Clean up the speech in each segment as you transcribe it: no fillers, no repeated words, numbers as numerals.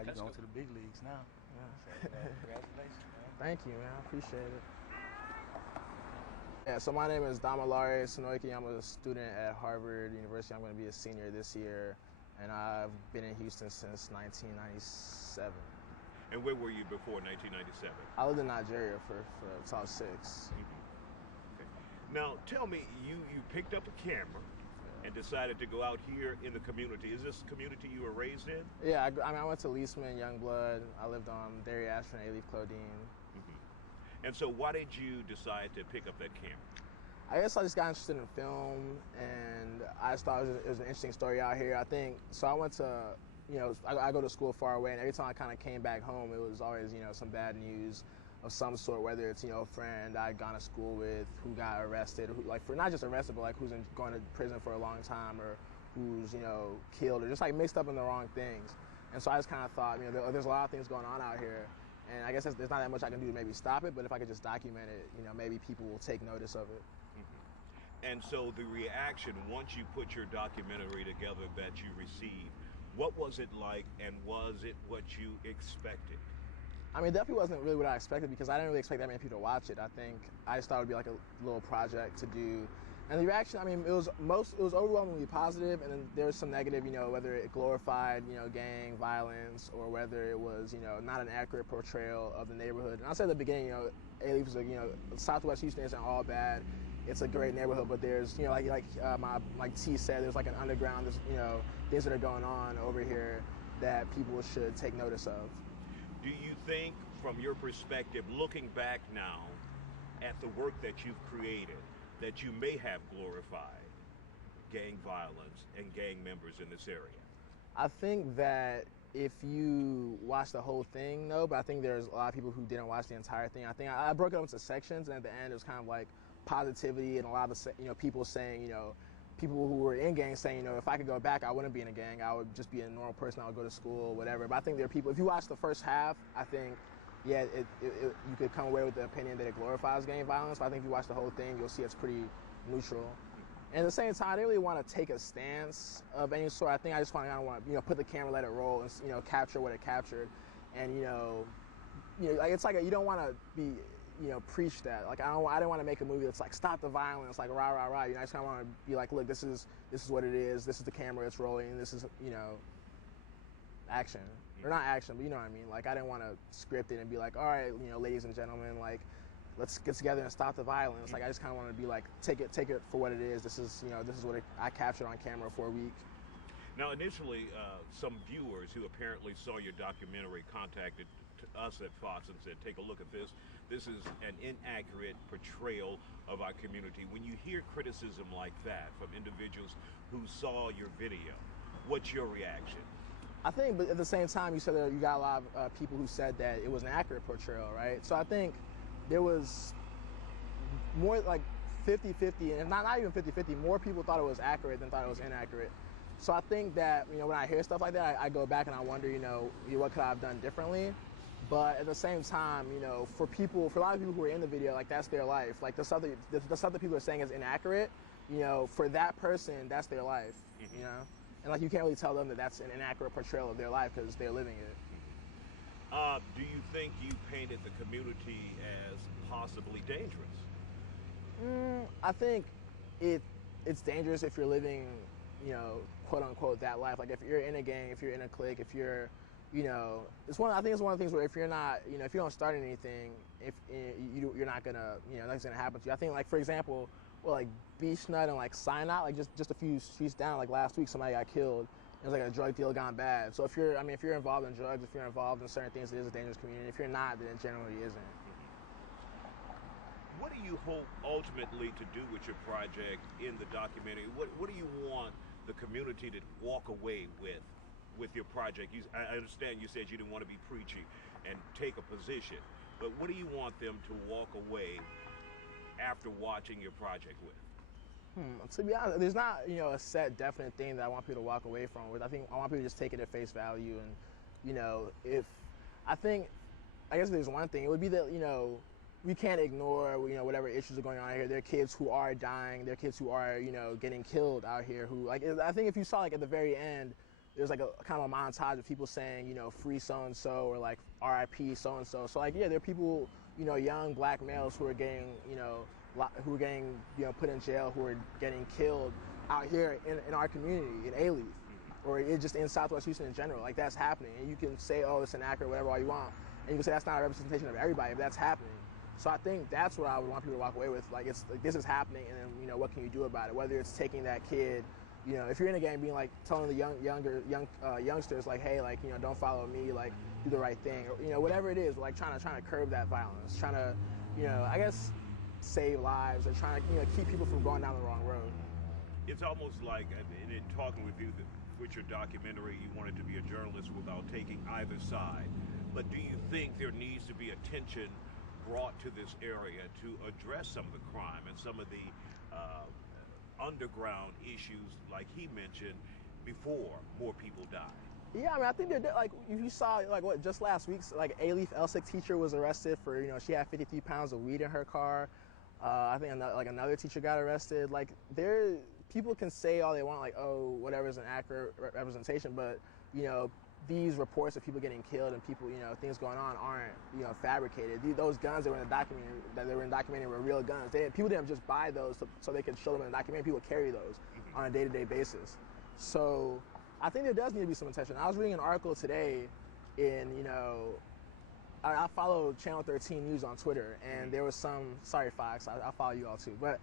Now you're That's going good. to the big leagues now. So, congratulations, man. Thank you, man. I appreciate it. Yeah, so my name is Damilare Sonoiki. I'm a student at Harvard University. I'm going to be a senior this year, and I've been in Houston since 1997. And where were you before 1997? I lived in Nigeria for until I was 6. Okay. Now, tell me, you picked up a camera and decided to go out here in the community. Is this community you were raised in? Yeah, I went to Leesman, Youngblood. I lived on Dairy Ashford and A-Leaf Claudine. And so why did you decide to pick up that camera? I guess I just got interested in film, and I just thought it was an interesting story out here. I think, so I went to, I go to school far away, and every time I kind of came back home, it was always, some bad news of some sort, whether it's, a friend I'd gone to school with who got arrested, who, like, for not just arrested, but like who's going to prison for a long time, or who's, killed, or just like mixed up in the wrong things. And so I just kind of thought, there's a lot of things going on out here. And I guess there's not that much I can do to maybe stop it, but if I could just document it, maybe people will take notice of it. And so the reaction, once you put your documentary together that you received, what was it like, and was it what you expected? I mean, it definitely wasn't really what I expected, because I didn't really expect that many people to watch it. I think I just thought it would be like a little project to do. And the reaction, I mean, it was overwhelmingly positive, and then there was some negative, whether it glorified, gang violence, or whether it was, not an accurate portrayal of the neighborhood. And I said at the beginning, A-Leaf is Southwest Houston isn't all bad. It's a great neighborhood, but there's, like T said, there's like an underground, there's, things that are going on over here that people should take notice of. Do you think, from your perspective, looking back now at the work that you've created, that you may have glorified gang violence and gang members in this area? I think that if you watch the whole thing, no, but I think there's a lot of people who didn't watch the entire thing. I think I broke it up into sections, and at the end it was kind of like positivity and a lot of people saying, people who were in gangs saying, if I could go back, I wouldn't be in a gang. I would just be a normal person. I would go to school, whatever. But I think there are people, if you watch the first half, I think, yeah, you could come away with the opinion that it glorifies gang violence. But I think if you watch the whole thing, you'll see it's pretty neutral. And at the same time, I didn't really want to take a stance of any sort. I think I just want to, put the camera, let it roll, and capture what it captured. And like it's like you don't want to be, preach that. Like I didn't want to make a movie that's like stop the violence, like rah rah rah. I just kind of want to be like, look, this is what it is. This is the camera it's rolling. This is action, or not action, but you know what I mean. Like I didn't want to script it and be like, all right, ladies and gentlemen, like let's get together and stop the violence. Like I just kind of want to be like, take it for what it is. This is what I captured on camera for a week. Now, initially, some viewers who apparently saw your documentary contacted us at Fox and said, take a look at this. This is an inaccurate portrayal of our community. When you hear criticism like that from individuals who saw your video, what's your reaction? I think, but at the same time, you said that you got a lot of people who said that it was an accurate portrayal, right? So I think there was more like 50-50, and not even 50-50, more people thought it was accurate than thought it was inaccurate. So I think that, when I hear stuff like that, I go back and I wonder, what could I have done differently? But at the same time, for a lot of people who are in the video, like that's their life. Like the stuff that people are saying is inaccurate, for that person, that's their life, And like you can't really tell them that that's an inaccurate portrayal of their life because they're living it. Do you think you painted the community as possibly dangerous? I think it's dangerous if you're living, quote unquote, that life. Like if you're in a gang, if you're in a clique, if you're, I think it's one of the things where if you're not, if you don't start anything, if you're not gonna, nothing's gonna happen to you. I think, like for example, like Beechnut and like Sinot, like just a few streets down, like last week somebody got killed. It was like a drug deal gone bad. So if you're involved in drugs, if you're involved in certain things, it is a dangerous community. If you're not, then it generally isn't. What do you hope ultimately to do with your project in the documentary? What do you want the community to walk away with your project? I understand you said you didn't want to be preachy and take a position, but what do you want them to walk away after watching your project with? To be honest, there's not, a set definite thing that I want people to walk away from with. I think I want people to just take it at face value. And, I guess if there's one thing, it would be that, we can't ignore, whatever issues are going on here. There are kids who are dying. There are kids who are, getting killed out here who, like, I think if you saw, like, at the very end, there's like a kind of a montage of people saying, you know, free so and so or like R.I.P. so and so. So like, yeah, there are people, you know, young black males who are getting, you know, put in jail, who are getting killed out here in our community in Alief, or just in Southwest Houston in general. Like, that's happening, and you can say, oh, it's inaccurate, whatever all you want, and you can say that's not a representation of everybody, but that's happening. So I think that's what I would want people to walk away with. Like, it's like, this is happening, and then, you know, what can you do about it? Whether it's taking that kid, you know, if you're in a gang, being like telling the youngsters like, hey, like, you know, don't follow me, like, do the right thing, or, you know, whatever it is, like trying to curb that violence, trying to, you know, I guess save lives, or trying to, you know, keep people from going down the wrong road. It's almost like, in talking with you, with your documentary, you wanted to be a journalist without taking either side. But do you think there needs to be attention brought to this area to address some of the crime and some of the underground issues, like he mentioned, before more people die? Yeah, I mean, I think they're, like, if you saw, like, what, just last week, like, Alief LSIC teacher was arrested for, you know, she had 53 pounds of weed in her car. I think another teacher got arrested. Like, people can say all they want, like, oh, whatever is an accurate representation, but, you know, these reports of people getting killed and people, you know, things going on aren't, you know, fabricated. Those guns that were in the documentary were real guns. People didn't just buy those so they could show them in the documentary. People carry those on a day-to-day basis. So I think there does need to be some attention. I was reading an article today in, you know, I follow Channel 13 News on Twitter, and there was some, sorry Fox, I follow you all too, but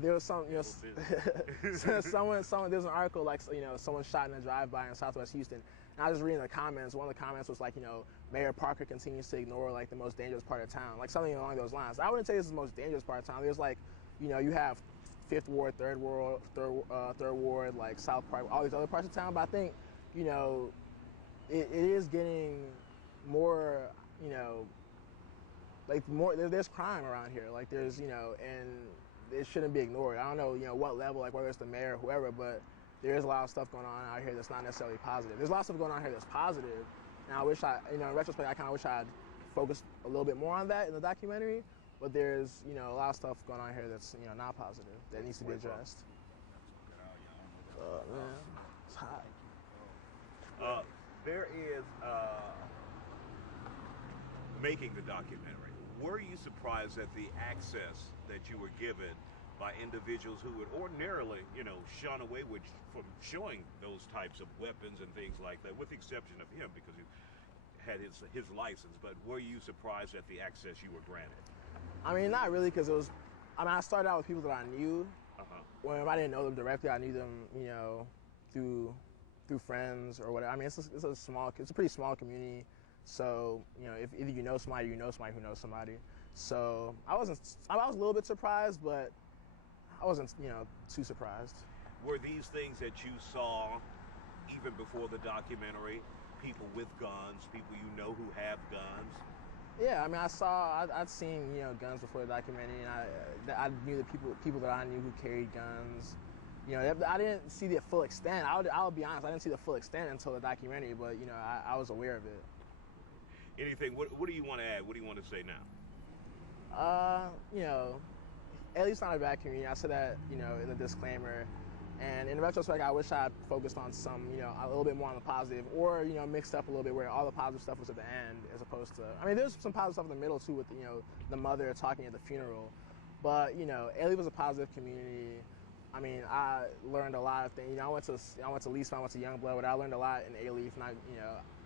there was some, you know, someone, there's an article, like, you know, someone shot in a drive-by in Southwest Houston, and I was just reading the comments. One of the comments was like, you know, Mayor Parker continues to ignore, like, the most dangerous part of town, like something along those lines. I wouldn't say this is the most dangerous part of town. There's, like, you know, you have Fifth Ward, Third Ward, like South Park, all these other parts of town, but I think, you know, it is getting more, you know, like, more, there's crime around here. Like, there's, you know, and it shouldn't be ignored. I don't know, you know, what level, like, whether it's the mayor or whoever, but there is a lot of stuff going on out here that's not necessarily positive. There's a lot of stuff going on here that's positive, and I wish you know, in retrospect, I kind of wish I'd focused a little bit more on that in the documentary, but there's, you know, a lot of stuff going on here that's, you know, not positive, that needs to be addressed. Man, it's hot. There is, making the documentary, were you surprised at the access that you were given by individuals who would ordinarily, you know, shun away from showing those types of weapons and things like that, with the exception of him because he had his license, but were you surprised at the access you were granted? I mean, not really, because I started out with people that I knew. When I didn't know them directly, I knew them, you know, through friends or whatever. I mean, it's a pretty small community. So, you know, if either you know somebody who knows somebody. So I was a little bit surprised, but I wasn't, you know, too surprised. Were these things that you saw even before the documentary? People with guns, people you know who have guns? Yeah, I mean, I'd seen, you know, guns before the documentary, and I knew the people that I knew who carried guns. You know, I didn't see the full extent. I'll be honest, I didn't see the full extent until the documentary, but, you know, I was aware of it. Anything, what do you want to add? What do you want to say now? You know, at least not a bad community. I said that, you know, in the disclaimer. And in retrospect, I wish I had focused on some, you know, a little bit more on the positive, or, you know, mixed up a little bit where all the positive stuff was at the end as opposed to, I mean, there's some positive stuff in the middle too with, you know, the mother talking at the funeral. But, you know, Alief was a positive community. I mean, I learned a lot of things. You know, I went to Leasville, I went to Youngblood, but I learned a lot in Alief, and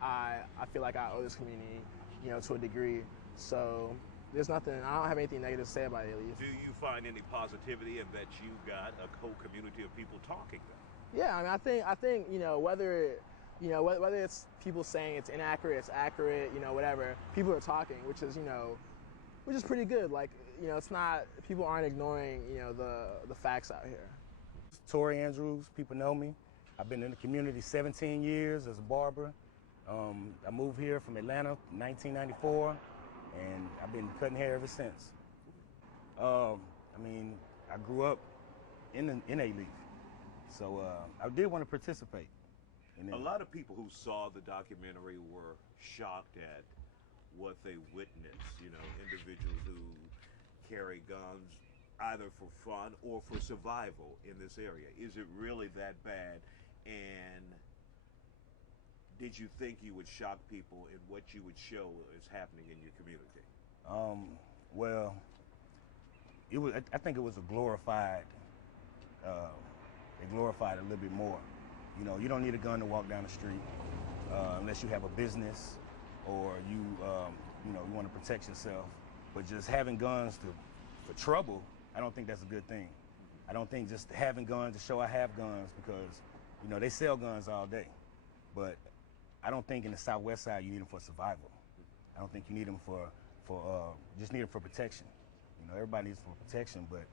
I feel like I owe this community, you know, to a degree. So there's nothing, I don't have anything negative to say about Alief. Do you find any positivity in that you got a whole community of people talking though? Yeah, I mean, I think, you know, whether it's people saying it's inaccurate, it's accurate, you know, whatever, people are talking, which is pretty good. Like, you know, it's not, people aren't ignoring, you know, the facts out here. Tori Andrews, people know me. I've been in the community 17 years as a barber. I moved here from Atlanta in 1994, and I've been cutting hair ever since. I mean, I grew up in Alief, so I did want to participate. A lot of people who saw the documentary were shocked at what they witnessed, you know, individuals who carry guns either for fun or for survival in this area. Is it really that bad? And did you think you would shock people in what you would show is happening in your community? Well, it was. I think it was a glorified. They glorified it a little bit more. You know, you don't need a gun to walk down the street unless you have a business or you you want to protect yourself. But just having guns for trouble, I don't think that's a good thing. I don't think just having guns to show I have guns, because they sell guns all day. But I don't think in the Southwest side you need them for survival. I don't think you need them for just need them for protection. Everybody needs them for protection, but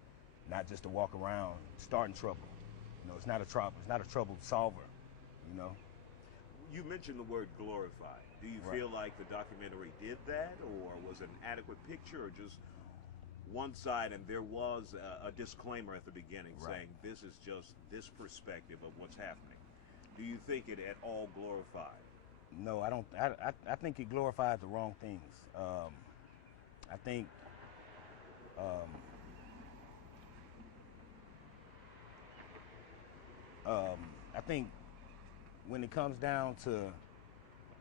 not just to walk around starting trouble. It's not a trouble. It's not a trouble solver. You mentioned the word glorified. Do you feel like the documentary did that, or was it an adequate picture, or just one side, and there was a disclaimer at the beginning saying this is just this perspective of what's happening? Do you think it at all glorified? No, I don't. I think it glorified the wrong things. I think when it comes down to,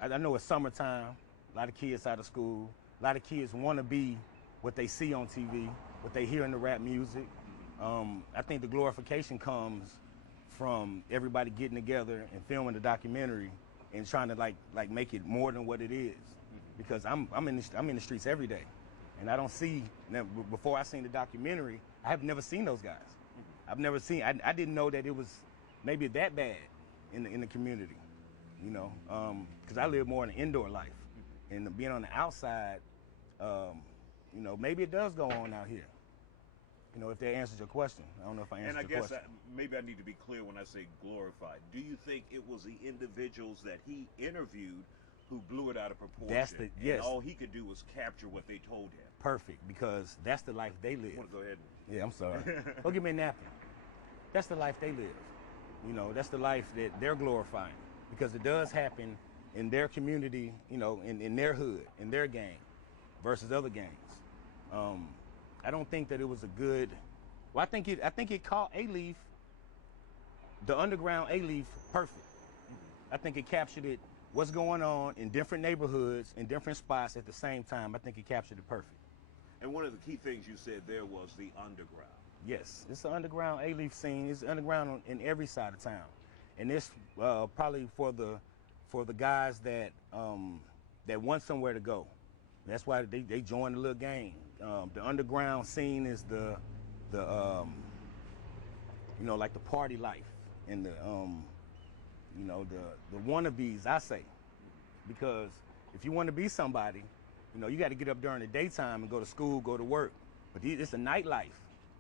I know it's summertime, a lot of kids out of school, a lot of kids want to be what they see on TV, what they hear in the rap music. I think the glorification comes from everybody getting together and filming the documentary and trying to like make it more than what it is. Because I'm in the streets every day, and I don't see. Before I seen the documentary, I have never seen those guys. I've never seen. I didn't know that it was maybe that bad in the community. Because I live more in an indoor life, and being on the outside, maybe it does go on out here. If that answers your question. I don't know if I answered your question. Maybe I need to be clear when I say glorified. Do you think it was the individuals that he interviewed who blew it out of proportion? Yes. And all he could do was capture what they told him. Perfect, because that's the life they live. I want to go ahead. Yeah, I'm sorry. Go give me a napkin. That's the life they live. That's the life that they're glorifying, because it does happen in their community, in their hood, in their gang, versus other gangs. I don't think that it was a good. Well, I think it caught A-Leaf, the underground A-Leaf, perfect. I think it captured it, what's going on in different neighborhoods, in different spots at the same time. I think it captured it perfect. And one of the key things you said there was the underground. Yes, it's an underground A-Leaf scene. It's underground in every side of town, and it's probably for the guys that want somewhere to go. That's why they joined the little gang. The underground scene is the like the party life and the wannabes, I say, because if you want to be somebody, you got to get up during the daytime and go to school, go to work. But it's a nightlife,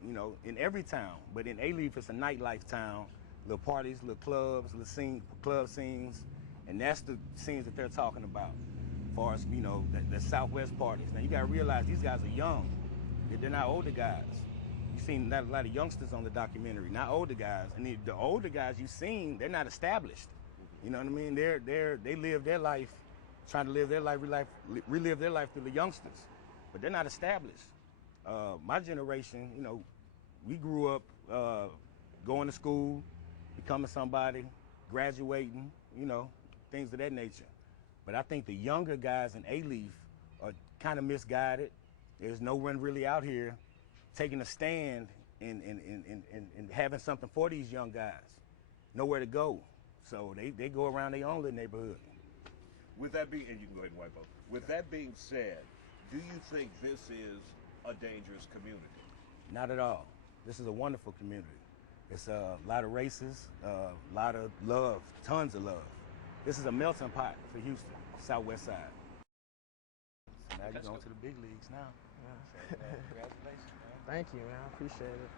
in every town. But in A-Leaf, it's a nightlife town. Little parties, little clubs, club scenes, and that's the scenes that they're talking about. As far as the Southwest parties. Now you got to realize these guys are young. They're not older guys. You've seen a lot of youngsters on the documentary, not older guys. And the older guys you've seen, they're not established. You know what I mean? They live their life, trying to live their life, relive their life through the youngsters, but they're not established. My generation, we grew up going to school, becoming somebody, graduating, things of that nature. But I think the younger guys in A-Leaf are kind of misguided. There's no one really out here taking a stand and having something for these young guys. Nowhere to go. So they go around their own little neighborhood. With that being, and you can go ahead and wipe up. With that being said, do you think this is a dangerous community? Not at all. This is a wonderful community. It's a lot of races, a lot of love, tons of love. This is a melting pot for Houston, Southwest side. So now you're going to the big leagues now. Yeah. So, congratulations, man. Thank you, man. I appreciate it.